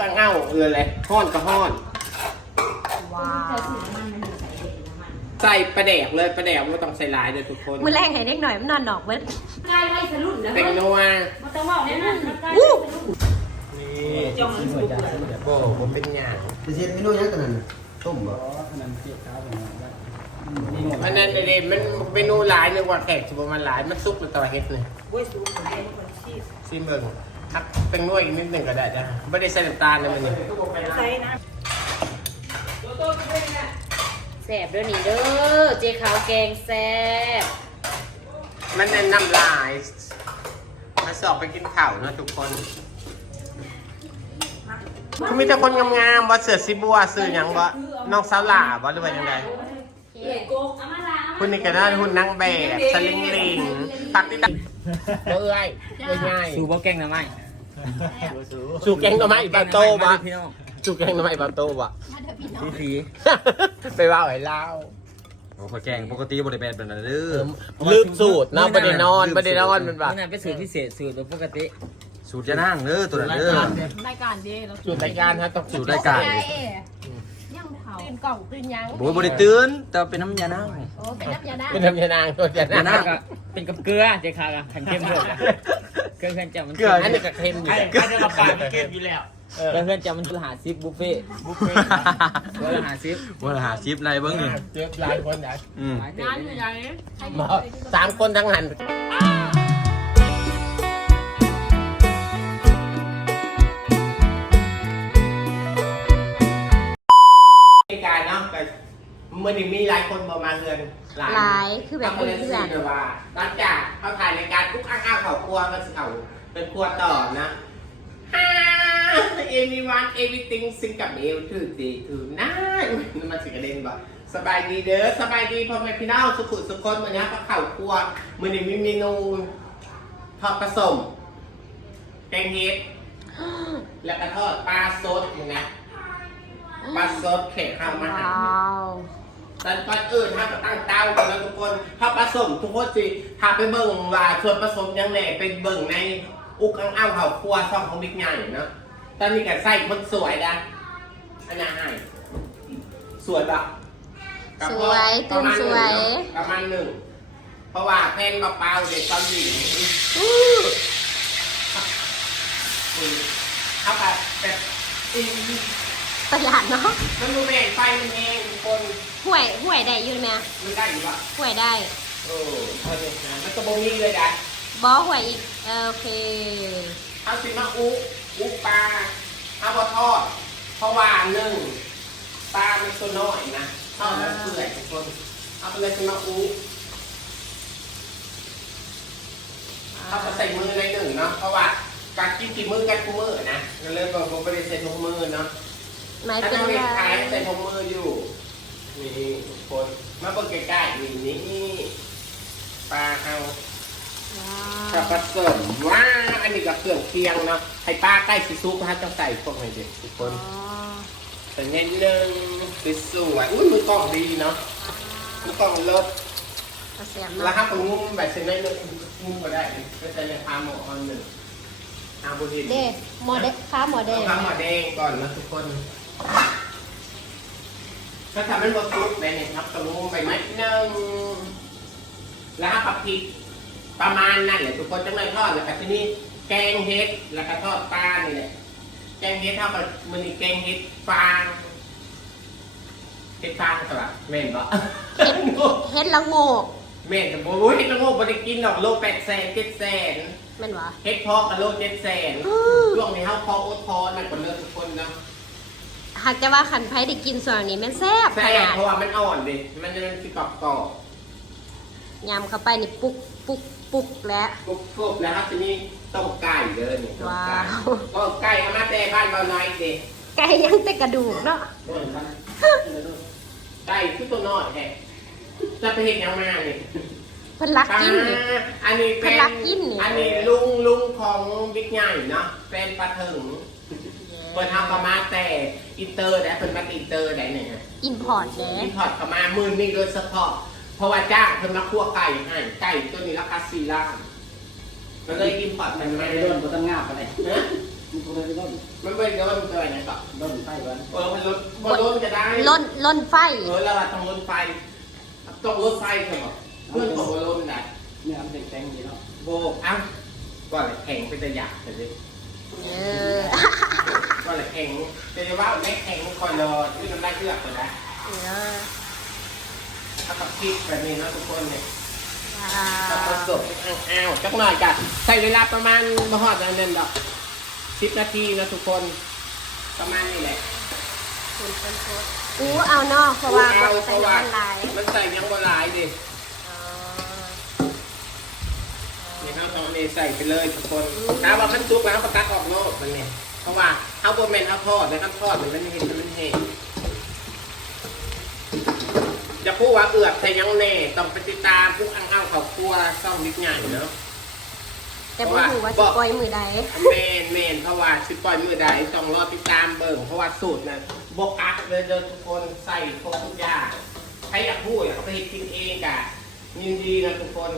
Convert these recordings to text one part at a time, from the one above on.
กางเอ้าเอออะไรห้อนก็ห้อน ว้าเธอถือน้ำมันมันอยู่ใส่เด็กน้ำมันใส่ปลาแดกเลยปลาแดกไม่ต้องใส่หลายเลยทุกคนมือแรงให้เด็กหน่อยมันนอนหนอกเว้ยใกล้ไว้สรุปแล้วเป็นนัวมันต้องบอกแน่นอนใกล้ไว้สรุปนี่จองมันสุกเลยโบ้ผมเป็นหยางจะเช็ดเมนูยังกันนั่นน่ะต้มบ่เพราะนั้นเลยมันเมนูหลายนึกว่าแขกจะประมาณหลายมันซุปหรือตะวันเฮ็ดเลยโอ้ยสูงคนเดียวคนชีพซิมเบิ้ง ครับเป็นนวดอีกนิดหนึ่งก็ได้จ้ะไม่ได้ใส่น้ำตาลเลยมันนี่ใส่นะแสบด้วยนี่เด้อเจ๊ขาวแกงแซ่บมันเป็นน้ำลายมาสอบไปกินข้าวเนอะทุกคนคุณมีแต่คนงามๆว่าเสือซิบัวซื้อหยังว่าน้องสาวหล่าบ่หรือว่ายังไงเฮ้ยโกกอามาลาคุณนี่ก็น่าหุ่นนางแบบสลิงลิงปักติดตา เอ้ยเอ้ยง่ายสูบ่แกงหน่อไม้สู่แกงหน่อไม้บาโต้บะพี่น้องสู่แกงหน่อไม้บาโต้บะสีสีไปว่าไอ้เล่าโอ้ข้าวแกงปกติบ่ได้เป็นแบบนั้นเด้อลืมสูตรเนาะประเด็นนอนประเด็นนอนมันแบบนี่น่ะเป็นสูตรพิเศษสูตรปกติสูตรยะนางเด้อตัวนั้นเด้อ รายการเด้แล้วสูตรรายการฮะต้องสูตรรายการยังเขา ตื่นกล่องตื่นยังโอ้ยบ่ได้ตื่นแต่เป็นน้ำยานางโอ้เป็นนับยาได้เป็นทำยานางตัวยานแล้วางก็เป็นกับเกลือเจ๊ขาวอะขันเข้มเลยเกลือเพื่อนจะมันอันนี้ก็เค็มอยู่ไอ้แหละก็จะกับปลาเค็มอยู่แล้วเกลือเพื่อนจะมันคือหาซิปบุฟเฟ่บุฟเฟ่เกลือหาซิปบ่ได้หาชิปในเบิ่งนี่เจอหลายคนนะอืมงานอยู่ไหนหมอสามคนทั้งหัน มื่อนี้มีหลายคนบอกมาเงินหลายคือแบบเพื่เพื่อนนว่าหลังจากเขาถ่ายรายการทุกอ้างอ้างเขาครัวก็เขาเป็นครัวต่อนะฮ่า everyone everything ซิงกับเอลถือดีถือน่าอุ๊ยมันมาสิกระเด็นบ่สบายดีเด้อสบายดีพ่อแม่พี่น้องสุขุมสุขคนวันนี้ก็เข่าครัวมื้อนี้มีเมนูทอดผสมแกงเห็ดแล้วก็ทอดปลาสดนี่นะปลาสดเข็ดข้าวมาหา ว้าวตอนก่อนอื่นถ้าก็ตั้งเตากันแล้วทุกคนถ้าผสมทุกคนสิถ้าไปเบิ่งว่าส่วนผสมยังไงเป็นเบิ่งในอุกอังอ้าวเขาครัวช่องของบิ๊กใหญ่เนาะตอนนี้ก็ใส่คนสวยนะอันนั้ให้สวยปะกับสพ่อวยปตื่ระมาณสหนึ่งวยเนาะประมาณหนึ่ง เพราะว่าแพงเปล่าเด็กตอนหญิงอู้เขาแบแบบอืมประหยัดเนาะ มันดูแม่งไฟมันเองทุกคน ห่วยห่วยได้อยู่ไหมมันได้อยู่ปะห่วยได้เออเอาเลยนะมันก็บ่มีเลยนะบอห่วยอีกเออโอเคเอาสิมาอุอุปลาเอามาทอดเพราะว่าหนึ่งปลามันตัวน้อยนะทอดแล้วเปื่อยทุกคนเอาไปเลยสิมาอุเอาไปใส่มือในหนึ่งเนาะเพราะว่าการกินกี่มือกันทุกมือนะก็เลยบอกผมไม่ได้ใส่ถุงมือเนาะหมายถ้าถึงเราเรียนว่า ขายใส่ถุงมืออยู่ นี่ทุกคนมาเบิ่งใกล้ๆนี่นี่ปลาเอาว้ากับวผสมว้าอันนี้ก็เครื่องเคียงเนาะให้ป้าใกล้สิซุปฮะต้องใส่พวกไหนเด็กทุกคอ๋นอแต่เน้นหนึ่งสวยๆอุ้ยมือกล้องดีเนาะมือกล้องเลิศกระเสียมแล้วเนาะถ้าผมงุ้มแบบเส้นได้เลยงุ้มก็ได้ก็จะเลยพาหมออันหนึ่งทางบุรีเด้หมอเด้ค้าหมอแดงพาหมอแดงก่อนนะทุกคน ก็ทำให้รสซุปไปเนี่ยครับตรงงุ้มไปไหมหนึ่งแล้วถ้ากับพริกประมาณนั่นแหละทุกคนจะไม่ทอดแล้วก็ที่นี่แกงเห็ดแล้วก็ทอดปลานี่แหละแกงเห็ดเท่ากับมันนี่แกงเห็ดฟางเห็ดฟางใช่ปะเม่นปะเฮ็ดเฮ็ดละโงกเม่นแต่บอกว่าเห็ดละโงกไม่ได้กินหรอกโลแปดแสนเจ็ดแสนแม่นวะเห็ดพอกกับโลเจ็ดแสนอื้อช่วงนี้เขาพอโอทอนั่นคนเลิกทุกคนนะ หากจะว่าขันไผได้กินส่วนนี้แม่นแซ่บแสขบนาดเพราะว่ามันอ่อนดิ มันจะเป็นสีกรอบกรอบยำเข้าไปนี่ปุกปุกปุกแล้ว กรุบกรุบแล้วครับทีนี้ต้มไก่เลยนี่ต้มไก่ว้าวก็ไก่เอามาแต่บ้านเราหน่อยเด็กไก่ยังแต่กระดูกเนาะไก่คือตัวน้อยแท้จะไปเห็นยังมาเนี่ยเพิ่นรักกินนี่อ่าอันนี้เป็นคนรักกินนี่ อันนี้ลุงลุงของบิ๊กใหญ่เนาะเป็นปลาถึง เปิดทำประมาแต่อินเตอร์ได้เป็นมาอินเตอร์ได้เนี่ย อินพอร์ตเด้อินพอร์ตเข้ามาหมื่นหนึงโดยเฉพาะเพราะว่าจ้างเพิ่นมาคั่วไก่ให้ไก่ตัวนี้ราคาสี่ล้านแล้วก็อินพอร์ตมันไม่มาได้เรื่โดอนบ่ต้องงาบอะไรนะมันเป็นโดนเกินนะก็โดนไฟวันเออมันลดมันลดจะได้ล้นล้นไฟ เออแล้วต้องลดไฟต้องลดไฟใช่ไหมเพื่อนบอกว่าลดได้เนี่ยมันแข็งๆดีเนาะโบอ้าวก่อนเลยแข็งเป็นตะหยาบเลย เออ ก่อนเลยแข็งแต่ว่าไม่แข็งคอยรอที่มันได้เลือกเลยนะเออถ้ากับพริกแบบนี้นะทุกคนเนี่ยว้าถ้าผวสมอ้าวจักหน่อยกันใช้เวลาประมาณมาหอดอันนั้นดอกสิบนาทีนะทุกคนประมาณนี้แหละอู้เอาเนาะเพราะว่าเอาบ่เพใส่ราะว่าน้ำมันลายมันใส่ยังบ่หลายดิอ๋อนี่ครับตอนนี้ใส่ไปเลยทุกคนถ้าว่ามันซุกแล้วก็ตักออกโลดมันเนี่ย เพราะว่าเอาโบแมนเอาทอดแล้วก็ทอดมันมันเห็นมันเห็นจะพูดว่าเอือบใส่ยังแน่ต้องไปติดตามพวกอังเอาเขาครัวซ่อมนิดใหญ่เนาะแต่บ่รู้ว่าสิปล่อยมือใดเมนเมนเพราะว่าสิปล่อยมือใดต้องรอติดตามเบิ่งเพราะว่าสูตรนะบกอักเลยเดินทุกคนใส่ครบทุกอย่างใครอยากพูดอยากไปกินเองกะยินดีนะทุกคน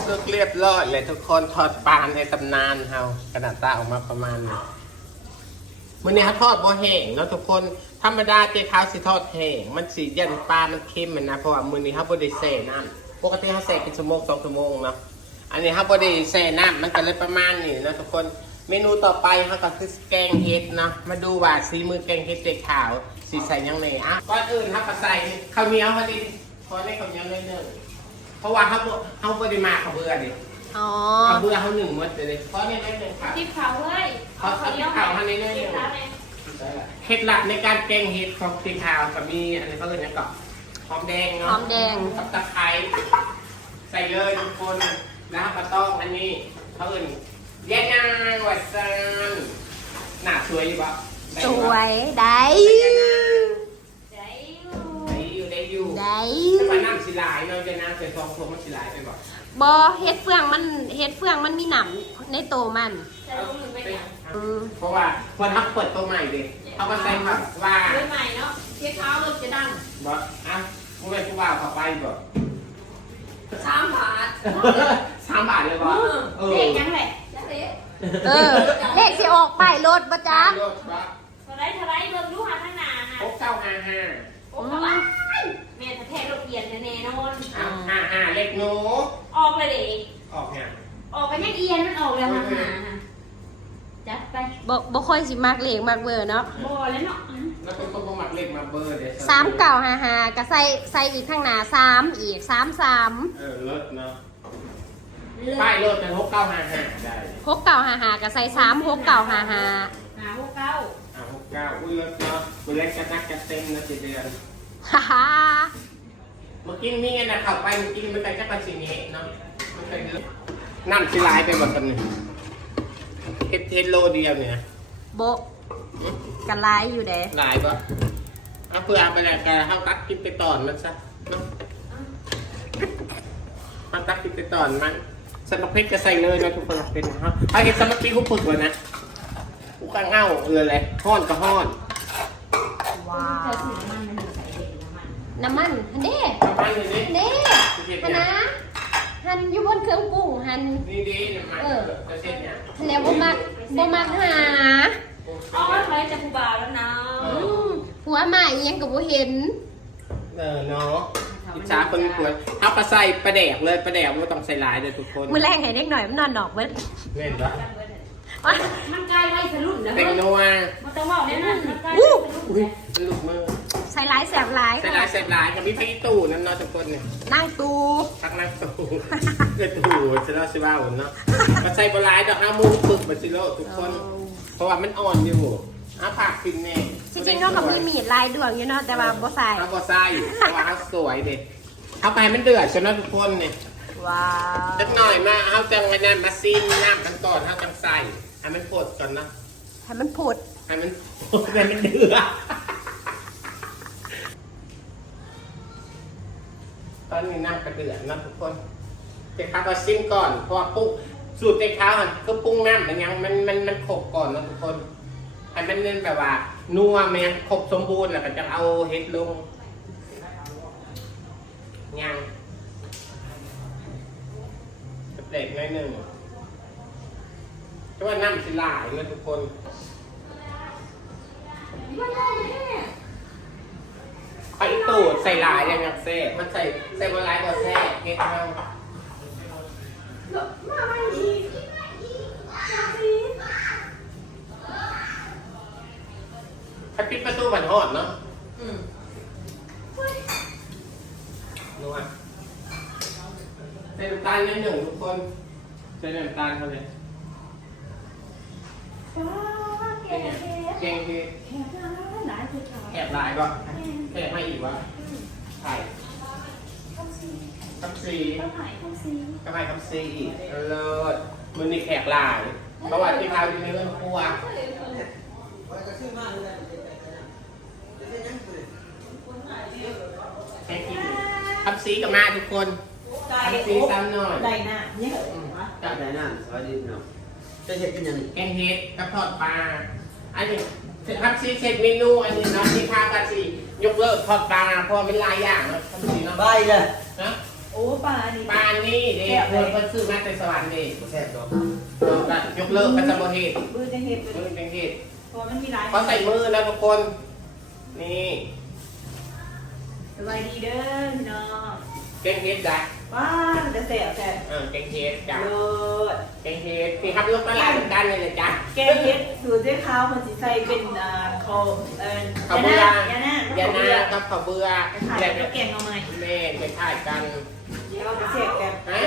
กเรียบร้อยเลยทุกคนทอดปลาในตำนานเฮากระดาษตาออกมาประมาณนี้มื่อนี้เขาทอดบ่แห้งแล้วทุกคนธรรมดาเจ๊ขาวสิทอดแห้งมันสียันปลามันเค็มมันนะเพราะว่ามื่อนี้เขาบ่ได้ใส่น้ำปกติเขาใส่เป็นชั่วโมงสองชั่วโมงเนาะอันนี้ครับพอดีแซ่น้ำมันก็เลยประมาณนี้นะทุกคนเมนูต่อไปครับก็คือแกงเห็ดเนาะมาดูว่าสีมือแกงเห็ดเด็กขาวสีใส่ยังไงอะก่อนอื่นครับก็ใส่ข้าวเหนียวพอดีพอได้ข้าวเหนียวเลยเนอะ เพราะว่าเขาบ่เขาพอดีมาข้าวเบื่อดิอ๋อข้าวเบื่อเขาหนึ่งหมดเลยเพราะเนี่ยได้หนึ่งค่ะที่เขาเว้ยเขาเขาที่ข่าวทางนี้เนี่ยที่เขาเนี่ยเห็ดหลักในการแกงเห็ดของตีขาวก็มีอันนี้เขาเรียกอะไรก่อนหอมแดงหเนาะอมแดง กับตะไคร้ใส่เลยทุกคนนะครับปลาต้องอันนี้เขาเอื่นแย่นางวัดซันหน้าสวยอยู่ปะได้สอยู่วปะยได้ ว่าน้ำสิลายเนาะจะน้ำใส่ฟองโฟมมันสิลายไปบ่บ่เฮ็ดเฟืองมันเฮ็ดเฟืองมันมีหนำในโตวมันจะรู้มือไปไหนอืมเพราะว่าคนทักเปิดตัวใหม่ดิเขาก็ใส่แบบว่าด้วยใหม่เนาะเที่เขาลมจะดังบ่อะมึงเป็นผู้บ่าวเข้าไปบ่สามบาทสามบาทเลยบ่เออเด็กยังแหละยังเด็กเออเลขสิออกป้ายรถบ่จ๊ะรถบ่เท่าไรเท่าไรเบิ่งดูหาทางหน้าฮะหกเก้าห้าห้า โอ้โห แม่แท้ๆรถเปลี่ยนแน่นอนอ้าวห้าห้าเล็กหนูออกเลยเด็กออกเนี่ยออกไปยังเอียนมันออกแล้วมาหาจัดไปบ่บ่ค่อยสิมักเลขมักเบอร์เนาะบ่แล้วเนาะแล้วเป็นคนประมักเล็กมาเบอร์เดี๋ยวสามเก่าหาหาก็ใส่ใส่อีกข้างหน้าสามอีกสามสามเออรถเนาะป้ายรถเป็นหกเก้าห้าห้าได้หกเก่าหาหาก็ใส่สามหกเก่าหาหาหาพวกเก้าอ่าหกเก้าอุ้ยรถเนาะมันเล็กกระนักกระเต็มนะสิเดือน ฮ่าฮ่าเมื่อกี้มีไงนะขับไปเมื่อกี้มันไปจักรสิงห์เนาะมันไปเรื่อยน้ำสิลายไปหมดกันนี่เฮ็ดเฮ็ดโลเดียวเนี่ยโบะกันลายอยู่เด้ลายปะเอาเพื่อเอาไปแหละกะเฮาตักกินไปตอนมันซะเนาะเอาตักกินไปตอนมันสมัครเพชรก็ใส่เลยนะทุกคนเป็นฮะไอ้เห็นสมัครเพชรเขาปึกเลยนะกูกางเอ้าเออเลยห้อนก็ห้อนว้าเน้ำมันน้ำมันฮันเด้ประมาณนี้นี่เด้ฮันนะฮันอยู่บนเครื่องปรุงฮันนี่ดีเนี่ยมาจะเช็ดเนี่ยแล้วบ่มักบ่มักหาอ๋อเธอจะผู้บ่าวแล้วนะอืมหัวใหม่ยังก็บ่เห็น เออเนาะอิจฉาคนมีผัวเอาปลาใส่ปลาแดกเลยปลาแดกไม่ต้องใส่หลายเลยทุกคนมื้อแรกให้เด็กหน่อยมันนอนดอกเบิดเล่นปะ มันใกล้ไว้สรุ่นนะเต็งเฮ้ยนัวมันต้องบอกแน่นอนมันใกล้ไว้สรุ่นอุ้ยมันลุกมือใส่หลายแสบหลายใส่หลายใส่หลายกับมีพี่ตู่นั่นเนาะทุกคนเนี่ยนั่งตูทักนั่งตู่เกิดตู่เซราซิว่าหุ่นเนาะมาใส่ปลาไหลายดอกน้ำมูกปึกมาซิโร่ทุกคน เพราะว่ามันอ่อนอยู่อาผักกินแน่จริงๆเนาะกับมีมีดลายดวงอยู่เนาะแต่ว่าบ่ใส่เอาบอไส้เพราะว่าเขาสวยเด็เอาไปให้มันเดือดจนนะทุกคนเนี่ยว้าวจักหน่อยมาเอาจังไงนั่นมาซีนน้ำกันก่อนเอาจังใส่ ให้มันพดก่อนนะให้มันผุดให้มันให้มันเดือดตอนนี้น้ำกระเดือดนะทุกคนเจ๊ข้าวก็ซิมก่อนเพราะว่าปุ๊กสูตรเจ๊ข้าวมันคือปรุงน้ำมันยังมันมันมันขบก่อนนะทุกคนให้มันเน้นแบบว่านัวมันยังครบสมบูรณ์แล้วก็จะเอาเห็ดลงยังเด็กน้อยหนึ่ง ก็ว่าน้ำสิลายนะทุกคนไอตูดใส่หลายย่างเงี้ยเซ่มันใส่ใส่บนหลายกว่าแซ่เก็ตเอาถ้าปิดประตูมันหอดเนาะนัวใส่น้ำตาลนิดหนึ่งทุกคนใส่น้ำตาลเขาเลย ป็นไงเก่งคือแอบหลายป่ะแอบไม่อีกวะใช่คำซีกำไมคำซีอีกเลิศมันมีแขกหลายประวัติที่เขาอยู่ในเรื่องครัวแค่กินคำซีกับมาทุกคนคำซีซ้ำหน่อยได้นะเนี่ยจับได้นั่นสวัสดีเนาะ จะเห็ดกันยังนี่แกงเห็ดกับทอดปลา อันนี้คำซีเสร็จเมนูอันนี้เนาะที่ข้าวกันสิยกเลิกทอดปลาเพราะเป็นหลายอย่างเนาะคำซีเนาะใบเลยนะโอ้ปลานี่ปลานี่เด็กเพิ่นเพิ่นซื้อมาแต่สวรรค์เด็กแซ่บดอกยกเลิกเป็นสมุนเห็ดมือจะเห็ดเลยมือแกงเห็ดเพราะมันมีหลายเขาใส่มือแล้วทุกคน นี่สบายดีเด้อพี่น้องแกงเห็ดจ้ะ ว้าจะแสบแสบเออแกงเห็ดจ้ะเลิศแกงเห็ดนี่ครับยกตลาดเหมือนกันเลยนะจ้ะแกงเห็ดสูตรเจ๊ขาวมันสิใส่เป็นอ่าเขาเอ่อข้าวเบื่อยาหน้ายาาหนาน้ากับข้าวเบื่อขายแล้วแล้วแกงเอาใหม่แม่ไปถ่ายกันเดี๋ยวจะแสบกันฮะ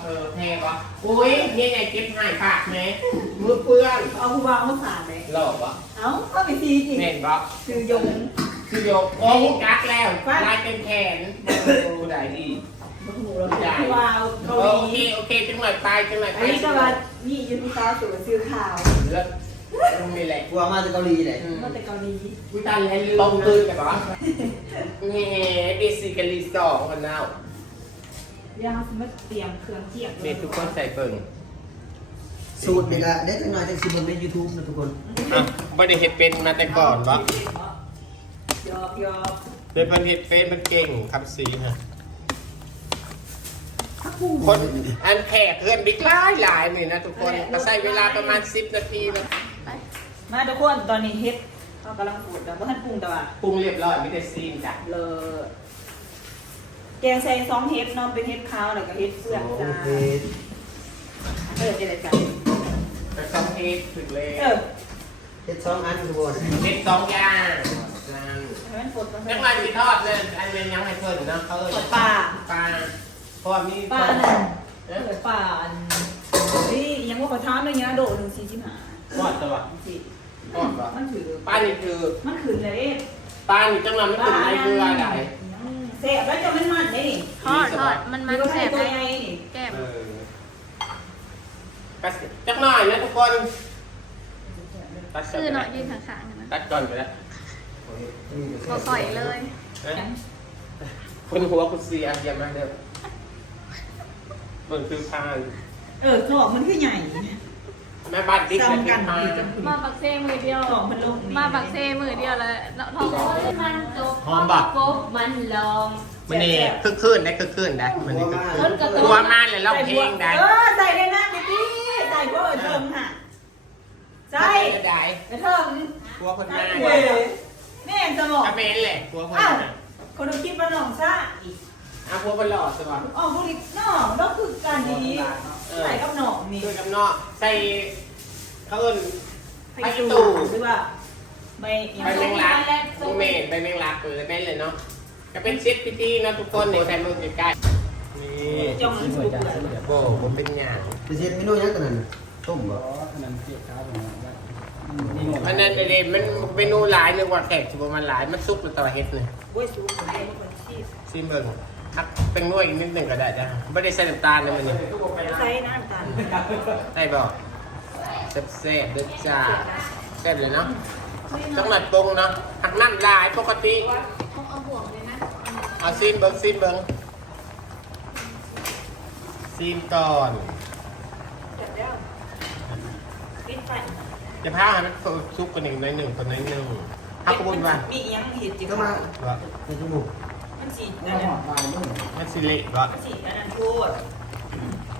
เออแพงวะอุ้ยนี่ไงเก็บหายปากไหมมือเปื้อนเอาผู้บ่าวมาสาดเลยหลอกวะเอ้าก็ไปซีจริงเห็นปะคือยง คือโยกโอ้กักแล้วลายเป็นแขนดูได้ดีผู้บ่าวเกาโอหเคลีโอเคจังหวัดไปจังหวัดอัไปนนี้ก็ว่านี่ยูนิคอร์สูตรซื้อข่าวเลิศมีแหละกลัวมาจากเกาหลีเลยมาแต่เกาหลีกูตันให้ลงปืนกันปะแง่เบสิกลิสสองคนแล้วเดี๋ยวเราจะมาเตรียมเครื่องเจียบเด็กทุกคนใส่เปิงสูตรนี่ก็ได้จังหน่อยจังสิบนใน YouTube นะทุกคนอะไม่ได้เห็ดเป็นมาแต่ก่อนปะ ยอกยอกเป็นเป็นเห็ดเป็นมันเก่งคำสีฮะคนอันแขกเพื่อนบิ๊กหลายหลายนี่นะทุกคนก็ใช้เวลาประมาณ 10 นาทีนะมาทุกคนตอนนี้เฮ็ดเขากำลังปรุงแต่ว่าท่านปรุงแต่ว่าปรุงเรียบร้อยไม่ได้ซีนจ้ะเลยแกงใส่ซองเฮ็ดเนาะเป็นเฮ็ดขาวแล้วก็เฮ็ดเฟือกจ้าโอเคเออเดี๋ยวจ้ะแต่สองเฮ็ดถึงเลยเออเห็ดสองอันทุกคนเฮ็ดสองอย่าง นั่นให้มันฝนมันนักวันที่ทอดเนี่ยอันเป็นยังไงเพิ่นเนาะเขาเอิ้นปลาปลาเพราะว่ามีปลานั่นเออปลาอันนี่ยังว่าขอท้ามเลยเนี่ยโดดหนึ่งสี่สิบห้าทอดตัวสิทอดปะมันถือปลานี่คือมันขืนเลยปลานี่จังหวะมันถึงในเรือได้แซ่บแล้วจะมันมันได้นี่ทอดทอดมันมันก็แสใส่บตัวเลยใหญ่นี่แก้มเออก็จักหน่อยนะทุกคนตัดก่คืออนเนาะก็ ยืได้นข้างๆกันนะตัดก่อนก็ได้บ่ค่อยเลยนะคนหัวคุณเสียอย่ามาเด้อเบิ่งคือพานเออขอบมันคือใหญ่แม่บ้านบิ๊กซ้ำเลยกัคืนอพานมาบักเซ่มือเดียวขอบมันลงนี่มาบักเซ่มือเดียวแล้วเนาะท้องมันจบหอมบัก กบมันลองมันนี่คือคืนได้คือคืนได้มันนี่คือคืนกระกตุ้ลัวนมาเลยร้องเพลงได้เออใส่ได้นะดิพี่ใส่พวกเออเทิมค่ะใส่ได้เออเทิมกลัวคนใส่มาเว้ย แม่งจะบอกกระเบนแหละกลัวคนอ้าวมาคนดูคลิปมันหนองซ่าอีกอะกลัวคนหล่อสิวะอ๋อพวกนี้น้องแล้วคือการดีใส่กับหนองนี่ด้วยกับนอกใส่เขาเอิ้นไปตู่หรือว่าใบยังใบแมงลักโมเมนใบแมงลักเลยแม่นเลยเนาะก็เป็นเซ็ตพิธีเนาะทุกคนในใส่มือใกล้ๆนี่จงสุกเลยโบ้ผมเป็นหยางจะเห็ดเมนูยังกันนั่นน่ะต้มบ่เพราะนั้นเลยมันเมนูหลายนึกว่าแขกชิบมันหลาย มันซุปมันต่อเฮ็ดเลยโอ้ยสูงใส่คนชีสซิมเบิ้งทักเป็นนวดอีกนิดหนึ่งก็ได้จ้ะไม่ได้ใส่น้ำตาลเลยมันนี่ใส่น้ำตาลได้บอกแซ่บแซ่บๆเด้อจ้าแซ่บเลยเนาะจังหวัดตรงเนาะหักน้ำลายปกติเอาห่วงเลยนะเอาซิมเบิ้งซิมเบิ้งซิมก่อนเสร็จแล้วปิดไฟ จะพาให้มันซุปกันอีกหน่อยหนึ่งคนหน่อยหนึ่งฮักกระบุนว่ามียังเห็ดจิ๋วก็มาว่าในจมูกมันสีอันนั้นมันสิเละว่ามันสีอันนั้นโทษ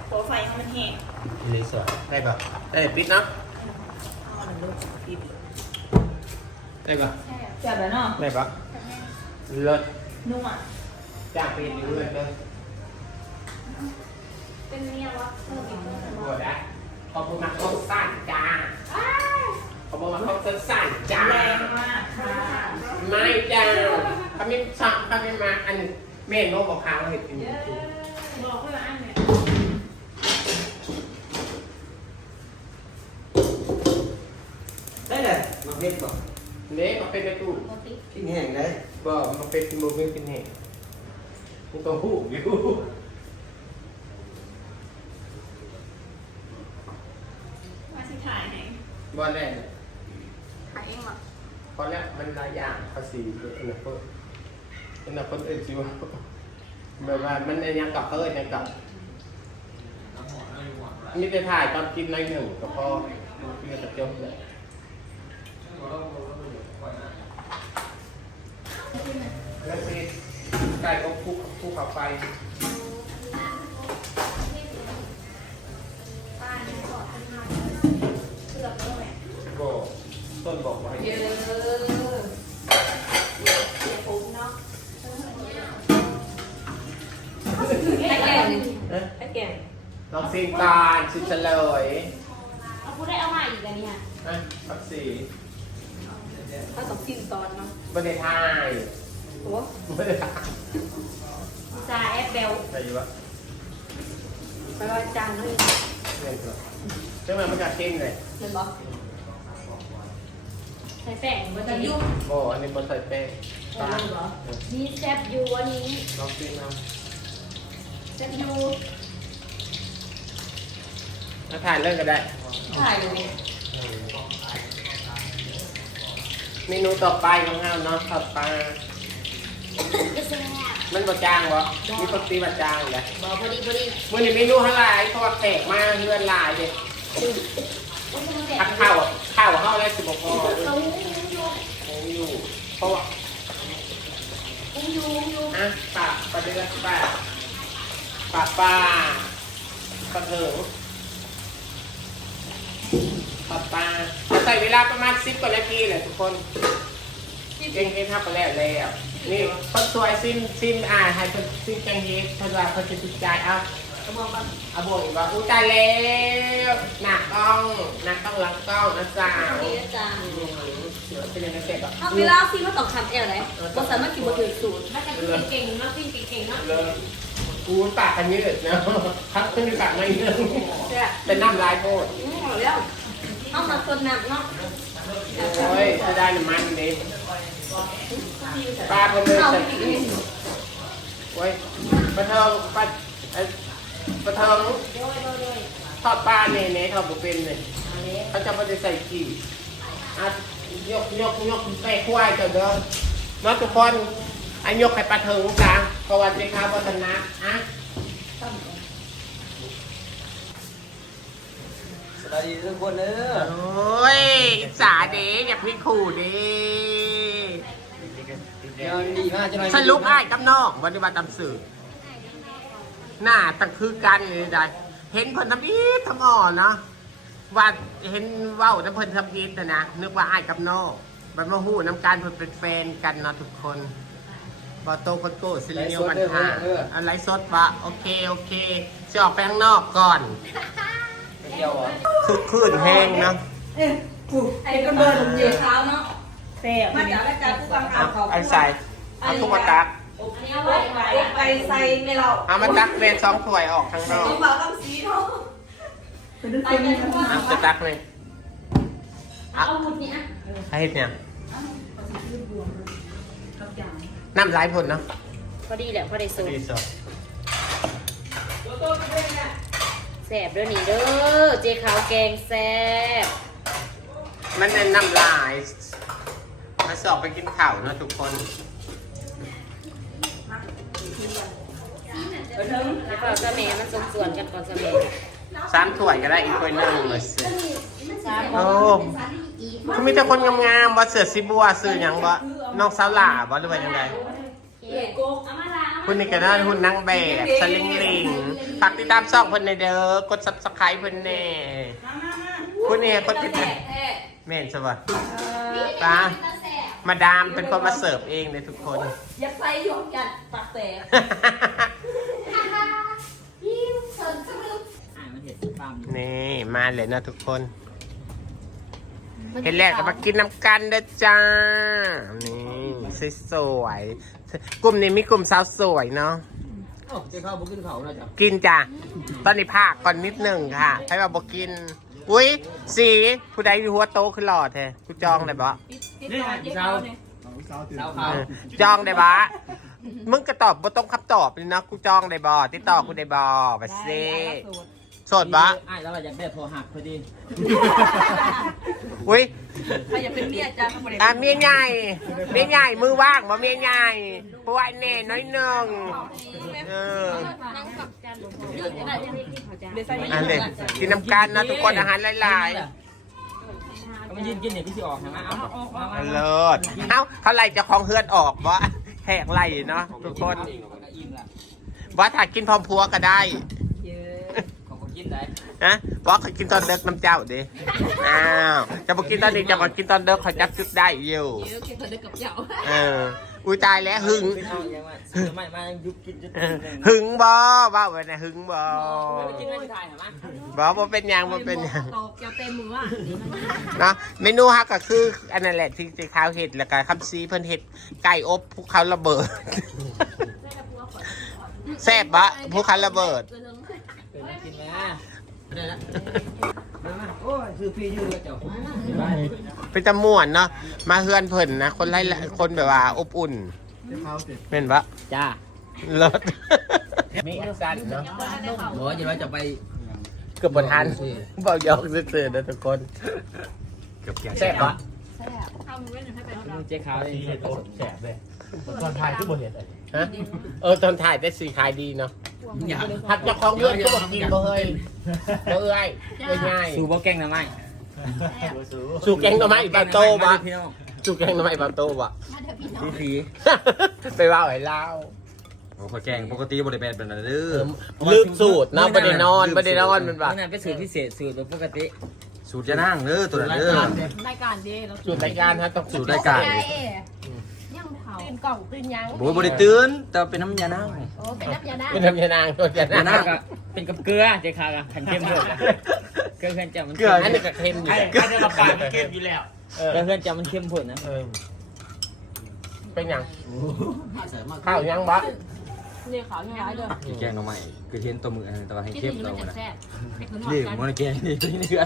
โปรไฟล์มันแห้งสิเละสวยได้ปะเได้ปิดเนาะได้ปะแซ่บแล้วเนาะได้ปะเลิศนุ่มอะจ้างไปอยู่ด้วยเด้อเป็นเมียวะเออมีคนบัวได้ขอบคุณมาเข้าสั้นจ้า ขอบคุณมาเข้าสั้นๆจ้าแรงมากค่ะไม่จ้าถ้าไม่สั่งถ้าไม่มาอันเมนโนบอกค้างเห็ดจริงบอกให้ว่าอันเนี่ยได้เลยมาเพ็ดบอกๆเละมาเป็นกระตุ้นกินแห้งได้บอกมาเป็นโมเมนต์เป็นเหตุมันก็หูอยู่มาสิถ่ายให้บ่แน่ถ่ายเองเหรอ เพราะแล้วมันหลาย ซีอันนั้นเพิ่มอันนั้นเพิ่มเอ็นจิวแบบว่ามันอันยังกับเตยยังกับมีแต่ถ่ายตอนกินในอยหนึ่งกับพ่อกินกับเจ้าเลยแล้วสิไก่ก็คู่คู่ขับไฟ ซิมการชิมเฉลยเอาพูดได้เอามาอีกอันนี้ค่ะนะพักสีถ้าต้องกินตอนเนาะบริทายโอ้บริทายซาแอปเบลอะไรอยู่วะไปว่าจานเลยเล่นตัวใช่ไหมมันจะเข้มเลยเห็นบอกใส่แป้งมันจะจะยุ่ยุ่งงโอ้อันนี้บนใส่แป้งเออเหรอมีแซ่บอยู่อันนี้ลองซิมเอาจะอยู่ แล้วถ่ายเรื่องก็ได้ ถ่ายเลยเมนูต่อไปของเราเนาะข้าวปลา มันบะจางวะมีคนตีบะจางเลยบอกพอดีพอดีมื่อนี้เมนูเท่าไหร่เพราะว่าแตกมาเงื่อนหลายเลยโอ้ยมันแดอัดดข้าวอะข้าวเข้าได้สิบกพอเขาอยู่โอ้อยู่เพราะว่าอยู่อยู่อะปากปลาเดือดปลาปลาปลาปลาเถิง ปลาปลาจะใส่เวลาประมาณสิบกว่านาทีเลยทุกคนเก่งเฮ็ดทับไปแล้วแล้วนี่คนสวยซิมซิมอ่าให้คนซิมแกงเฮ็ดเพิ่นว่าเพิ่นจะติดใจเอากระบอกกันเอาบ่อีกว่าอู้ตายแล้วหนักกล้องหนักกล้องหลังกล้องนะสาวดีนะจ๊ะอืมเดี๋ยวเป็นยังไงเสร็จอะเอาเวลาซีมาตอกคำเอวเลยบอสามารถกินบะถึงสูตรถ้าจะเก่งๆมากขึ้นเก่งๆมากเลยกูปากกันยืดนะพักขึ้นปากไม่ยืดแซ่บเป็นน้ำลายโคตรอืมเอาแล้ว เอามาคนหนักเนาะโอ้ยจะได้น้ำมันนี่ปลาคนเลยเอาจะไปกินโอ้ยปลาเทิงปลาเอ้ยปลาเทิงโดยโดยโดยทอดปลาเนี่ยเนี่ยทอดบุเป็นเนี่ยเอาเลยเขาจะไม่ได้ใส่กี่อะยกยกยกใส่ควายเถอะเด้อเนาะทุกคนอันยกให้ปลาเทิงจ้าสวัสดีครับวัฒนะอะ สวัสดีทุกคนเด้อโอ้ยอิจฉาเด้อย่าพี่ขู่เด้เดี๋ยวดีมากจะหน่อยสรุปอ้ายกับน้องวันนี้มาตามสื่อหน้าตั้งคือกันเลยได้เห็นเพิ่นทำอีทำอ่อนเนาะว่าเห็นเว้าน้ำเพิ่นทำอีทนะนะนึกว่าอ้ายกับน้องบัดมาหู้น้ำการเพิ่นเป็นแฟนกันเนาะทุกคนบอโตโคโก้ซิลิเนียมันหาอะไรสดวะโอเค โอเคจะออกไปข้างนอกก่อน เดียวอะคือคลื่นแห้งนะเอ้ยกูไอ้กันเบิร์นเยอะเท้าเนาะแซ่บมาจากรายการย์ผู้ฟังข่าเอาวเขาอันใส่เอาทุกมาตักอันนี้ไว้ไว้ไปใส่ไม่เราเอามาตักเวนสองถ้วยออกข้างนอกต้องบอกต้องสีเนาะเป็นคนเอาจะตักเลยเอาหมุดเนี่อะให้เห็ดเนี่ยน้ำลายผลเนาะพอดีแหละพอดีสูตรดีสด แซ่บเด้อนี่เด้อเจ๊ขาวแกงแซ่บมันเป็นน้ำลาย มาสอบไปกินข้าวเนาะทุกคน เออเทิงแล้วก็สะเมมันสมส่วนกันก่อนสะเมสามถ้วยก็ได้อีกถ้วยหนึงเลยสิสามโอ้คุณมีแต่คนงามๆว่าเสือซิบัวซื้อหยังบ่น้องสาวหล่าบ่หรือว่ายังไงเก๋โกเอามาละเอาคุณมานี่ก็ได้หุ่นนางแบบสลิงลิง ฝากติดตามช่องเพิ่นในเด้อกด subscribe เพิ่นแน่มามามาคุณเนี่ยคนที่เป็นเมนใช่ปะตามาดามเป็นคนมาเสิร์ฟเองเลยทุกคนอยากใส่อยู่ยัดปากแตกอ่ามันเห็ดตามอยู่นี่มาเลยนะทุกคน เห็นแรกก็มากินน้ำกันเด้อจ้า นี่สวยๆกลุ่มนี้มีกลุ่มสาวสวยเนาะ โอ้เจ๊ข้าวบุกินเขาแล้วจ้ะกินจ้ะตอนนี้ภาคก่อนนิดหนึ่งค่ะ ให้มาบอกกิน อุ้ยสีผู้ใดอยู่หัวโตขึ้นหล่อแท้กูจองได้บ่นี่ไงเช้าเช้าเขาเออจองได้บ่มึงก็ตอบบ่ต้องคำตอบเลยนะกูจองได้บ่ติดต่อกูได้บ่บัดซี โสดบ่อ่าแล้วเราอยากได้โทรหักพอดีอุ้ยใครอยากเป็นเมียจ้าทั้งหมดอะเมียใหญ่เมียใหญ่มือว่างบ่เมียใหญ่ป่วยแน่น้อยหนึงเออเลยใส่อันเด็กกินน้ำกันนะทุกคนอาหารหลายเอามายืนกินเนี่ยพี่สิออกใช่ไหมเอาเอาเอาๆเอาเลิศเอ้าเขาไล่เจะของเฮือนออกบ่แหกไล่เนาะทุกคนอิ่มละว่าถ้ากินพร้อมพัวก็ได้เยอะเขา ก็กินได้นะว่าเขากินตอนเด็กน้ำเจ้าดิอ้าวจะบอกกินตอนนี้จะบอกกินตอนเด็กเขาจับจุดได้อยู่เยอะเก็บเงินได้กับเหยาเอออุ้ยตายแล้วหึงไม่เอาอย่างว่าซื้อไม่มายุบกินจะเอตื่อนหนึ่งหึงบ่ว่าไว้นะหึงบ่ไม่กินไม่ได้เหรอมั้ยบ่บ่เป็นหยังบ่เป็นหยังตอกเจ้าเต็มมืออะเนาะเมนูฮักก็คืออันนั้นแหละที่ที่ข้าวเห็ดแล้วก็คำซีเพิ่นเห็ดไก่อบภูเขาระเบิดแซ่บบะภูเขาระเบิดเกิดกินไหม ได้ละมามาโอ้ยซื้อพี่ยืดเจ้าเป็นตะม่วนเนาะมาเฮือนเพิ่นนะคนไล่คนแบบว่าอบอุ่นเป็นปะจ้าเลิศมีแอคชั่นเนาะบอกว่าจะว่าจะไปเกือบบทันบอกยอกซื่อๆนะทุกคนเกือบแก่แซ่บปะเจ๊ขาวเลยแซ่บเลยตอนถ่ายที่บ่เห็น ฮะเออตอนถ่ายได้สีขายดีเนาะอย่าผัดเจ้าของเฮือนก็บอกกินบ่เฮยบ่เอ้ยง่ายสูบบ่แกงนะไม่ๆสู่แกงหน่อไม้บาโตบะพี่น้องสู่แกงหน่อไม้บาโตบะสีสีไปว่าไอ้เล่าโอ้ขอแกงปกติบ่ได้แปดเป็นอะไรเด้อลืมสูตรเนาะบ่ได้นอนบ่ได้นอนมันแบบนั่นเป็นสูตรพิเศษสูตรปกติสูตรยะนางเด้อตัวนั้นเด้อรายการเด้เราสูตรรายการฮะต้องสูตรรายการยังเผา ตื่นกล่องตื่นยังโอ้ยบ่ได้ตื่นแต่เป็นน้ำยานางโอ้เป็นนับยาได้เป็นน้ำยานางตัวยยานางก็เป็นกับเกลือเจ๊ขาวขันเข้มด้วยเกลือเพื่อนจะมันอันนี้ก็เค็มอยู่เกลือกับปลามันเข้มอยู่แล้วเกลือเพื่อนจะมันเข้มผลนะ เออเป็นหยังข้าวยังบะเรียกเขายังไงเด้อแกงหน่อไม้คือเห็นตัวมืออันนั้นแต่ว่าให้เข้มตัวมันนะแซ่บเรียกมันแกงนี่นี่คือ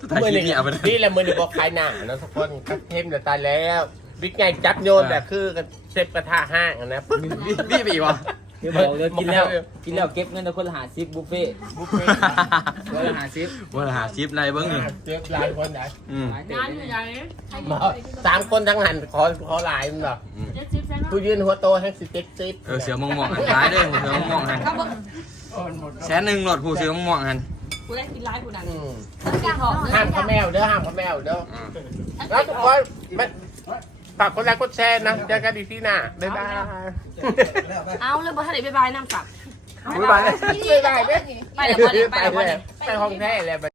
ตัวถ่ายมือคลินี่ปเนี่ยเอาไปเลยนี่แหละมือนี่บอกขายหนังนะทุกคนก็เค็มแต่ตายแล้ว บิ๊กไงจับโยนแบบคือกันเซฟกระทะห้างอะนะปึ๊บนี่ไปอีกวะ เดี๋ยวบอกเลยกินแล้วกินแล้วเก็บเงินคนละหาซิปบุฟเฟ่บุฟเฟ่คนละหาซิปว่าหาชิปในเบิ้งนี่เจ็บหลายคนไหนอืมงานอยู่ไหนสามคนทั้งหันขอขอหลายมันแบบอืมเจ็ดสิบเซนผู้ยืนหัวโตให้สิเจ็ดสิบเออเสือมองมองหันร้ายเด้อเสือมองมองหันแสนหนึ่งหลอดผู้เสือมองมองหันกูได้กินร้ายกูนั่นอืมจ้างหอกห้ามพ่อแมวเด้อห้ามพ่อแมวเด้ออืมแล้วทุกคนมัน ฝากกดไลค์กดแชร์นะเจอกันอีกที่หน้าบ๊ายบายเอาเลยบ่ทันได้บ๊ายบายน้ำกลับบ๊ายบายบ๊ายบายไปแล้วบ่ได้ไปแล้วบ่ได้ไปห้องแท้เลย